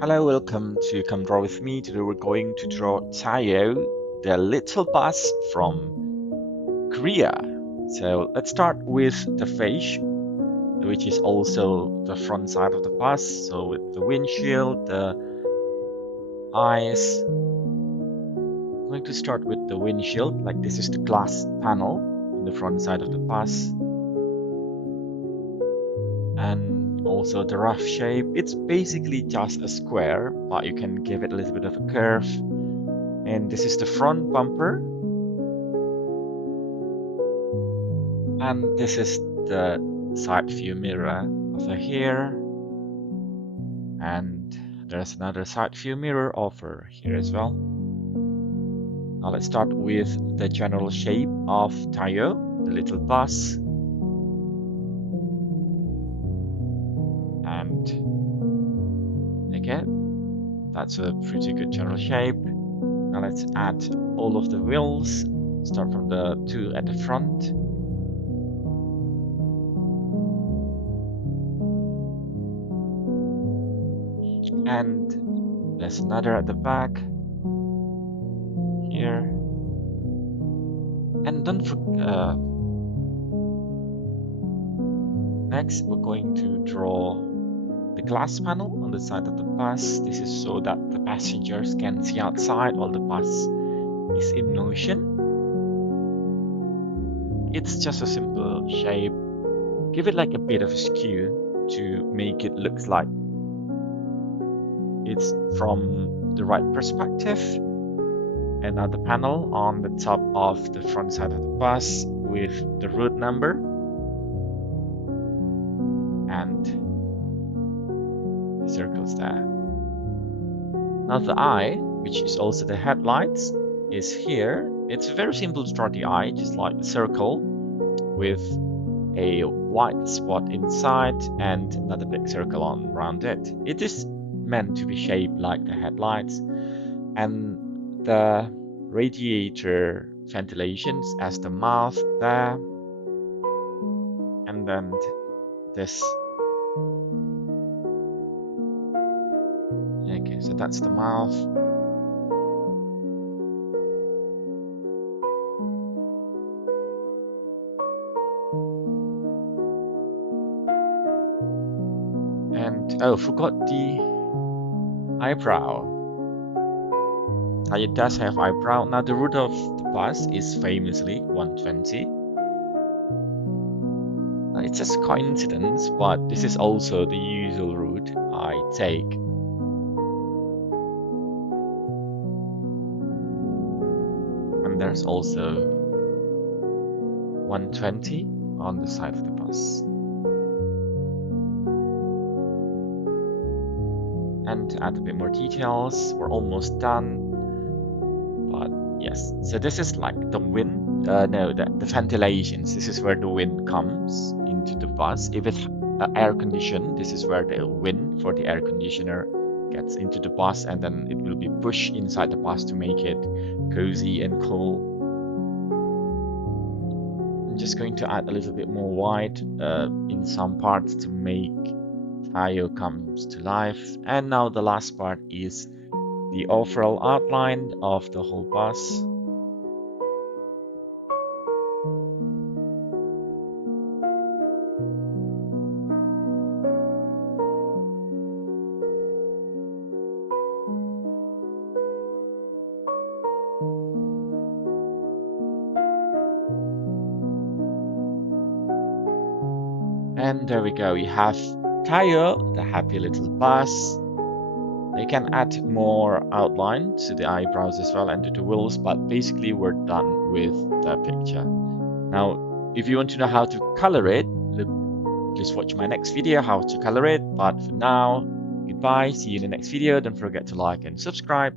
Hello, welcome to Come Draw With Me. Today we're going to draw Tayo, the little bus from Korea. So let's start with the face, which is also the front side of the bus. So with the windshield, the eyes. I'm going to start with the windshield, like this is the glass panel in the front side of the bus. And also the rough shape. It's basically just a square, but you can give it a little bit of a curve. And this is the front bumper. And this is the side view mirror over here. And there's another side view mirror over here as well. Now let's start with the general shape of Tayo, the little bus. And again, that's a pretty good general shape. Now let's add all of the wheels. Start from the two at the front. And there's another at the back here. And don't forget, next we're going to draw the glass panel on the side of the bus. This is so that the passengers can see outside while the bus is in motion. It's just a simple shape. Give it like a bit of a skew to make it look like it's from the right perspective. Another panel on the top of the front side of the bus with the route number and the circles there. Now the eye, which is also the headlights, is here. It's very simple to draw the eye, just like the circle with a white spot inside and another big circle on around it. It is meant to be shaped like the headlights, and the radiator ventilations as the mouth there, and then this. Okay, so that's the mouth. And oh, forgot the eyebrow. Now it does have eyebrow. Now the route of the bus is famously 120. Now it's just coincidence, but this is also the usual route I take. And there's also 120 on the side of the bus. And to add a bit more details, we're almost done. But yes, so this is like the wind, the ventilations. This is where the wind comes into the bus. If it's air conditioned, this is where the wind for the air conditioner gets into the bus, and then it will be pushed inside the bus to make it cozy and cool. I'm just going to add a little bit more white in some parts to make Tayo comes to life. And now the last part is the overall outline of the whole bus. And there we go, we have Tayo, the happy little bus. You can add more outline to the eyebrows as well and to the wheels, but basically we're done with the picture. Now, if you want to know how to color it, please watch my next video how to color it. But for now, goodbye, see you in the next video. Don't forget to like and subscribe.